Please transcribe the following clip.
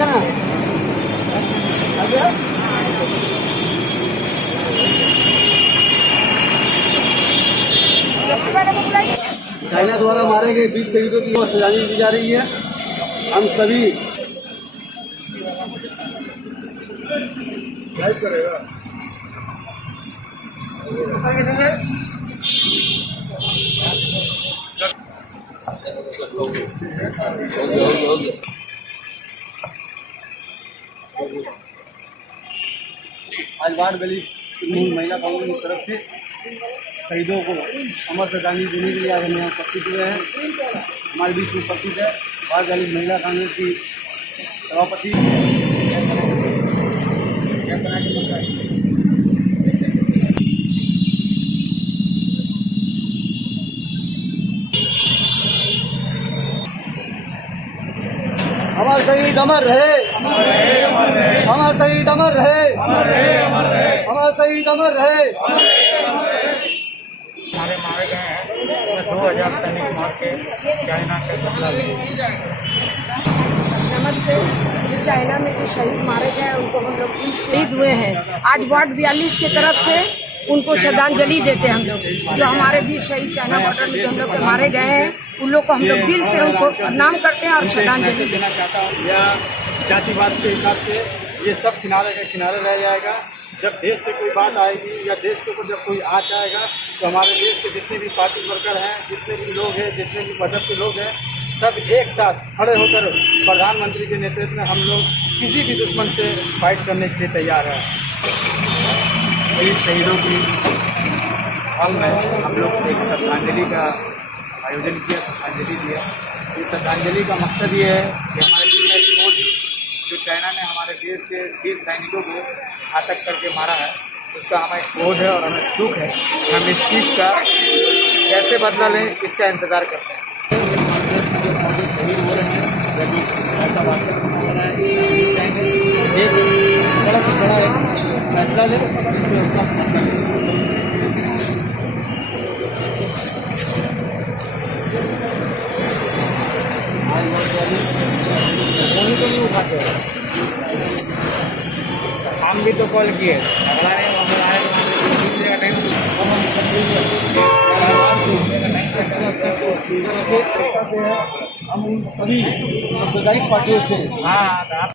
आएगा ना चाइना द्वारा मारे गए 20 शहीदों की श्रद्धांजलि दी जा रही है। हम सभी आज वार्ड गली महिला कांग्रेस की तरफ से शहीदों को अमर श्रद्धांजलि देने के लिए आज हम यहाँ उपस्थित हुए हैं। हमारे बीच में उपस्थित है वार्ड गली महिला कांग्रेस की सभापति। अमर शहीद अमर रहे, अमर शहीद अमर रहे, अमर शहीद अमर रहे। हमारे मारे गए हैं 2000 सैनिक मार के चाइना के बदला लिए। नमस्ते। जो चाइना में जो शहीद मारे गए हैं उनको हम लोग शहीद हुए हैं। आज वार्ड 42 की तरफ से उनको श्रद्धांजलि देते हैं हम लोग। जो हमारे वीर शहीद चाइना बॉर्डर में जो हम लोग के मारे गए हैं उन लोग को हम लोग दिल से उनको प्रणाम करते हैं और श्रद्धांजलि देना चाहता हूँ। यह जातिवाद के हिसाब से ये सब किनारे के किनारे रह जाएगा। जब देश पे कोई बात आएगी या देश के ऊपर जब कोई आँच आएगा तो हमारे देश के जितने भी पार्टी वर्कर हैं, जितने भी लोग हैं, जितने भी पदक के लोग हैं, सब एक साथ खड़े होकर प्रधानमंत्री के नेतृत्व में हम लोग किसी भी दुश्मन से फाइट करने के लिए तैयार हैं। वीर शहीदों की हाल में हम लोग एक श्रद्धांजलि का आयोजन किया, श्रद्धांजलि दिया। इस श्रद्धांजलि का मकसद ये है कि हमारे देश का फौज जो चाइना ने हमारे देश के वीर सैनिकों को घातक करके मारा है, उसका हमें क्रोध है और हमें दुख है। हम इस चीज़ का कैसे बदला लें, इसका इंतज़ार करते हैं। शहीद हो रहे हैं, ऐसा बात एक बड़ा से बड़ा एक फैसला ले, जिसमें उसका बदला ले। हम भी तो कॉल किए, अगला नहीं हम सभी सांप्रदायिक पार्टियों से हाँ